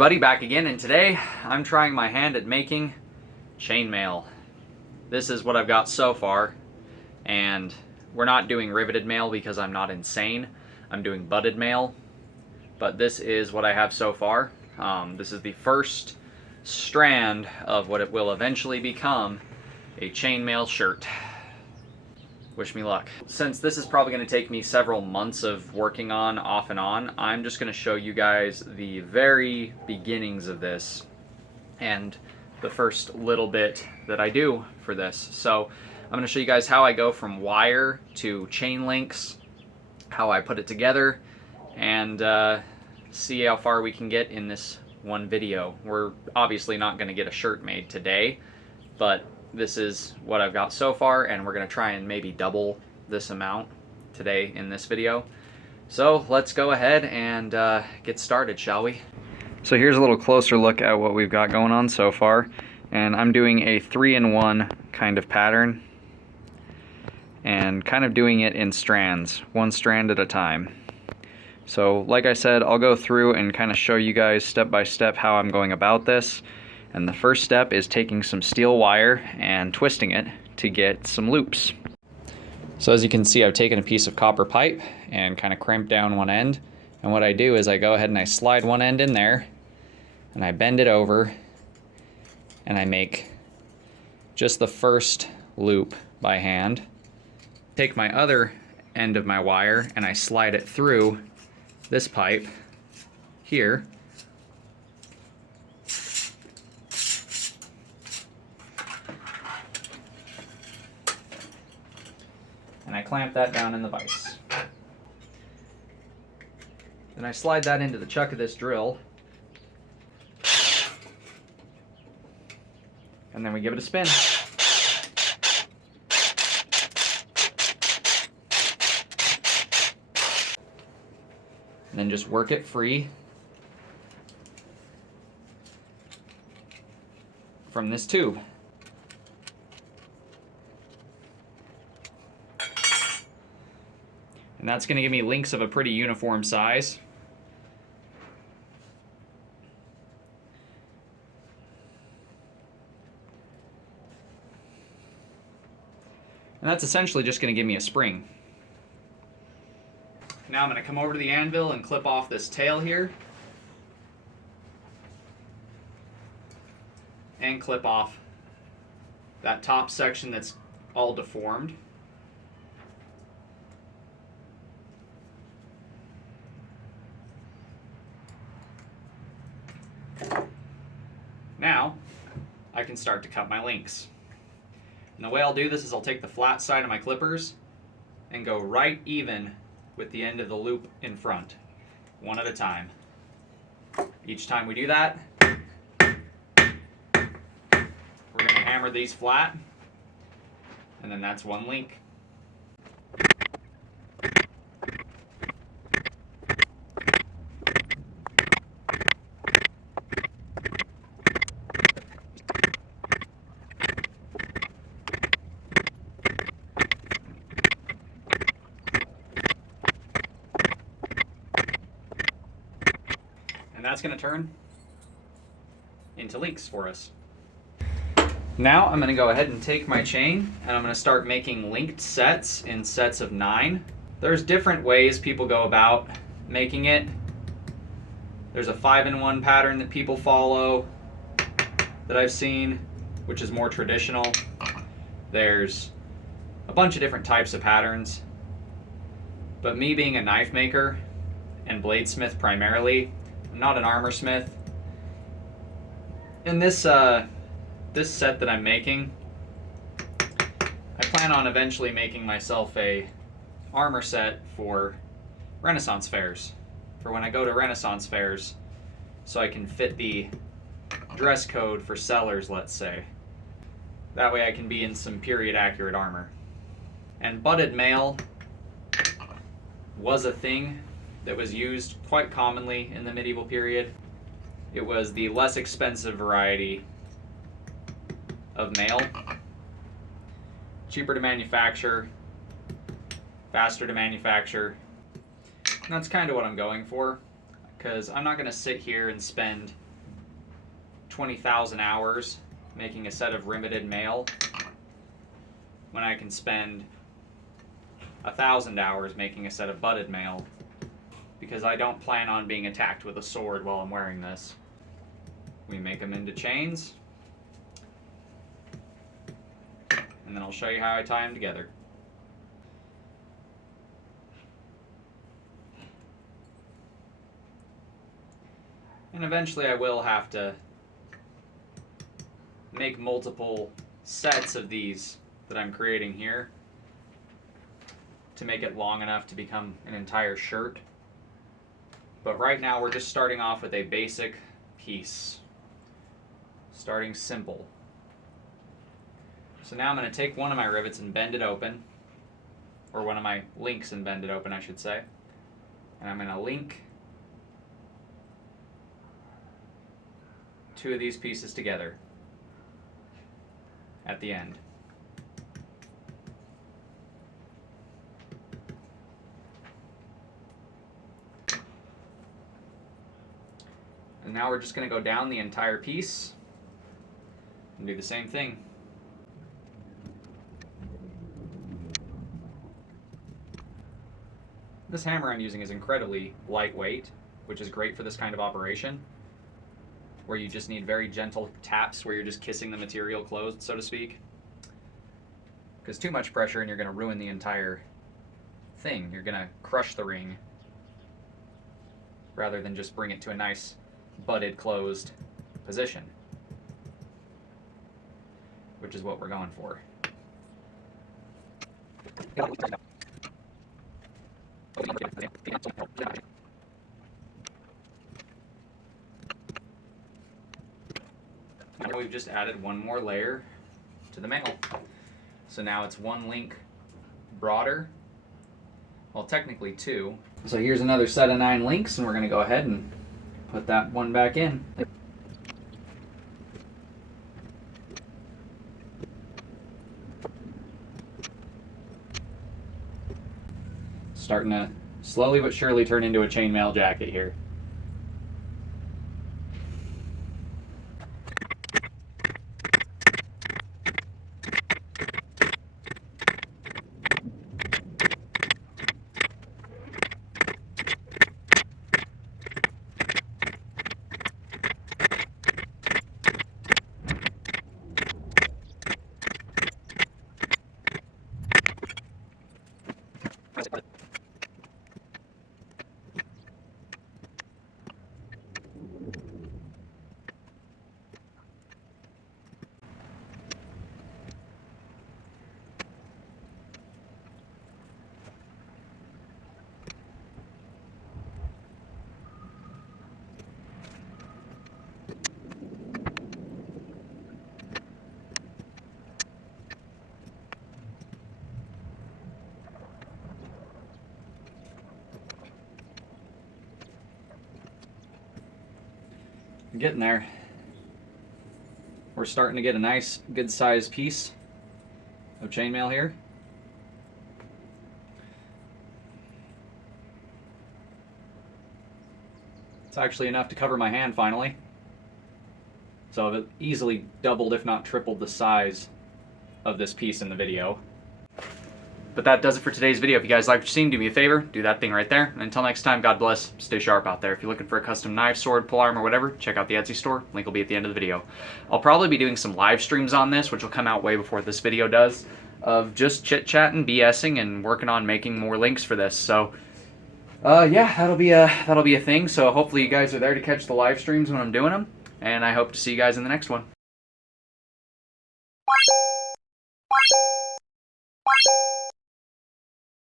everybody, back again, and today I'm trying my hand at making chainmail. This is what I've got so far, and we're not doing riveted mail because I'm not insane. I'm doing butted mail, but this is what I have so far. This is the first strand of what it will eventually become a chainmail shirt. Wish me luck. Since this is probably going to take me several months of working on, off and on, I'm just going to show you guys the very beginnings of this and the first little bit that I do for this. So I'm going to show you guys how I go from wire to chain links, how I put it together, and see how far we can get in this one video. We're obviously not going to get a shirt made today, but this is what I've got so far, and we're going to try and maybe double this amount today in this video. So let's go ahead and get started, shall we? So here's a little closer look at what we've got going on so far, and I'm doing a 3-in-1 kind of pattern and kind of doing it in strands, one strand at a time. So like I said, I'll go through and kind of show you guys step by step how I'm going about this. And the first step is taking some steel wire and twisting it to get some loops. So as you can see, I've taken a piece of copper pipe and kind of crimped down one end. And what I do is I go ahead and I slide one end in there and I bend it over and I make just the first loop by hand. Take my other end of my wire and I slide it through this pipe here. And I clamp that down in the vise. Then I slide that into the chuck of this drill. And then we give it a spin. And then just work it free from this tube. And that's going to give me links of a pretty uniform size. And that's essentially just going to give me a spring. Now I'm going to come over to the anvil and clip off this tail here. And clip off that top section that's all deformed. Now, I can start to cut my links. And the way I'll do this is I'll take the flat side of my clippers and go right even with the end of the loop in front, one at a time. Each time we do that, we're going to hammer these flat, and then that's one link. And that's going to turn into links for us. Now I'm going to go ahead and take my chain and I'm going to start making linked sets in sets of 9. There's different ways people go about making it. There's a 5-in-1 pattern that people follow that I've seen, which is more traditional. There's a bunch of different types of patterns. But me being a knife maker and bladesmith primarily, I'm not an armor smith. In this set that I'm making, I plan on eventually making myself a armor set for Renaissance fairs, for when I go to Renaissance fairs, so I can fit the dress code for sellers, let's say. That way I can be in some period accurate armor. And butted mail was a thing that was used quite commonly in the medieval period. It was the less expensive variety of mail. Cheaper to manufacture, faster to manufacture. And that's kind of what I'm going for, because I'm not going to sit here and spend 20,000 hours making a set of riveted mail when I can spend 1,000 hours making a set of butted mail, because I don't plan on being attacked with a sword while I'm wearing this. We make them into chains, and then I'll show you how I tie them together. And eventually I will have to make multiple sets of these that I'm creating here to make it long enough to become an entire shirt. But right now we're just starting off with a basic piece. Starting simple. So now I'm going to take one of my rivets and bend it open, or one of my links and bend it open, I should say. And I'm going to link two of these pieces together at the end. And now we're just going to go down the entire piece and do the same thing. This hammer I'm using is incredibly lightweight, which is great for this kind of operation, where you just need very gentle taps, where you're just kissing the material closed, so to speak. Because too much pressure and you're going to ruin the entire thing. You're going to crush the ring rather than just bring it to a nice butted closed position, which is what we're going for. Now we've just added one more layer to the mail. So now it's one link broader. Well, technically two. So here's another set of 9 links, and we're going to go ahead and put that one back in. Starting to slowly but surely turn into a chainmail jacket here. Getting there. We're starting to get a nice, good sized piece of chainmail here. It's actually enough to cover my hand finally. So I've easily doubled, if not tripled, the size of this piece in the video. But that does it for today's video. If you guys liked what you've seen, do me a favor, do that thing right there. And until next time, God bless, stay sharp out there. If you're looking for a custom knife, sword, polearm, or whatever, check out the Etsy store. Link will be at the end of the video. I'll probably be doing some live streams on this, which will come out way before this video does, of just chit-chatting, BSing, and working on making more links for this. So, yeah, that'll be a thing. So hopefully you guys are there to catch the live streams when I'm doing them. And I hope to see you guys in the next one.